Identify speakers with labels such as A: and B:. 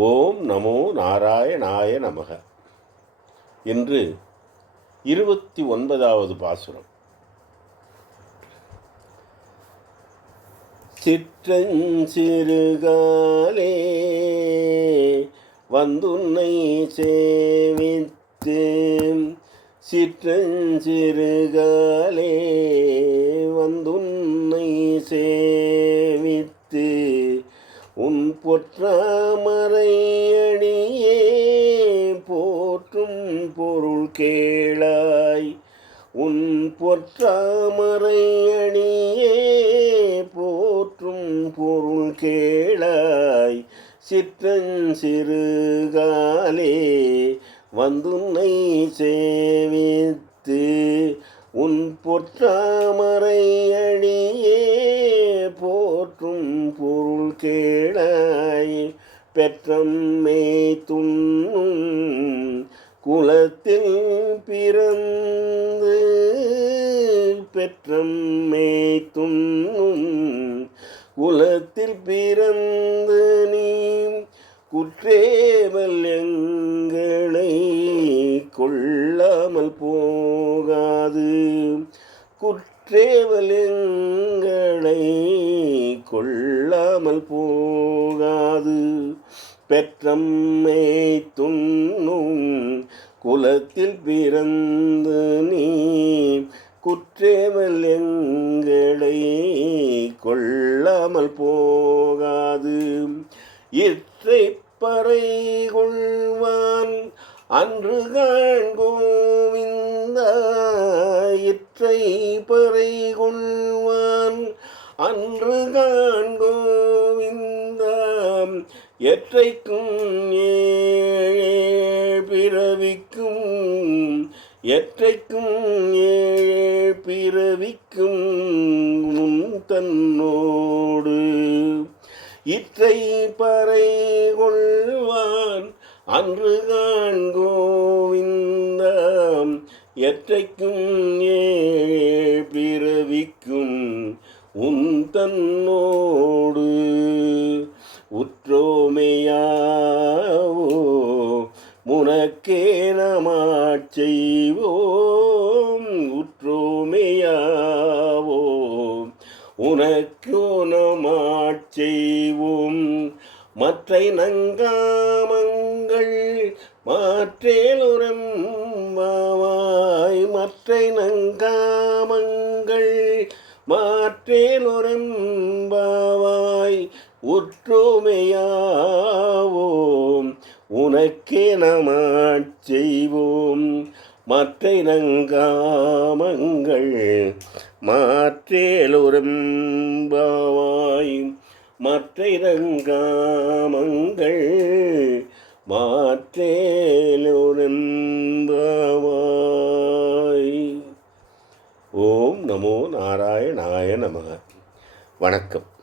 A: ஓம் நமோ நாராயணாய நமக. என்று இருபத்தி ஒன்பதாவது பாசுரம். சிற்றஞ்சிறுகாலே வந்துன்னை சேவித்து சிற்றஞ்சிறுகாலே வந்துன்னை சேவித்து உன் பொற்ற பொருள் கேளாய். உன் பொற்றாமரை அணியே போற்றும் பொருள் கேளாய். சிற்றஞ்சிறுகாலே வந்துன்னை சேவித்து உன் பொற்றாமரை அணியே போற்றும் பொருள் கேளாய். பெற்றம்மே துண்ணும் குலத்தில் பிறந்து பெற்றம்மே துண்ணும் குலத்தில் பிறந்து நீ குற்றேவல் எங்களை கொள்ளாமல் போகாது. குற்றேவல் எங்களை கொள்ளாமல் போகாது. பெற்றம்மை துண்ணும் குலத்தில் பிறந்து நீ குற்றேவல் எங்களை கொள்ளாமல் போகாது. இற்றை பறை கொள்வான் அன்று காண்கோவிந்த இற்றை பறை கொள்வான் அன்று காண்கோவிந்தாம் எற்றைக்கும் பிறவிக்கும் எற்றைக்கும் பிறவிக்கும் தன்னோடு. இற்றை பறை கொள்வான் அன்று காண்கோவிந்தாம் எற்றைக்கும் ஏ பிறவிக்கும் உன் தன்னோடு. உற்றோமையாவோ? முனக்கே நமாச்செய்வோம் உற்றோமையாவோ? உனக்கோ நமாச்செய்வோம் மற்ற மற்றை நங்காமங்கள் மாற்றேலுரம்பாவாய் மற்ற நங்கா ஒற்றுமையாவோம். உனக்கே நமாட் செய்வோம். மற்ற நங்காமங்கள் மாற்றேலுரம்பாவாய். மற்ற ரங்காமங்கள் மாற்றேலுரம்பாவாய். ஓம் நமோ நாராயணாய நமக. வணக்கம்.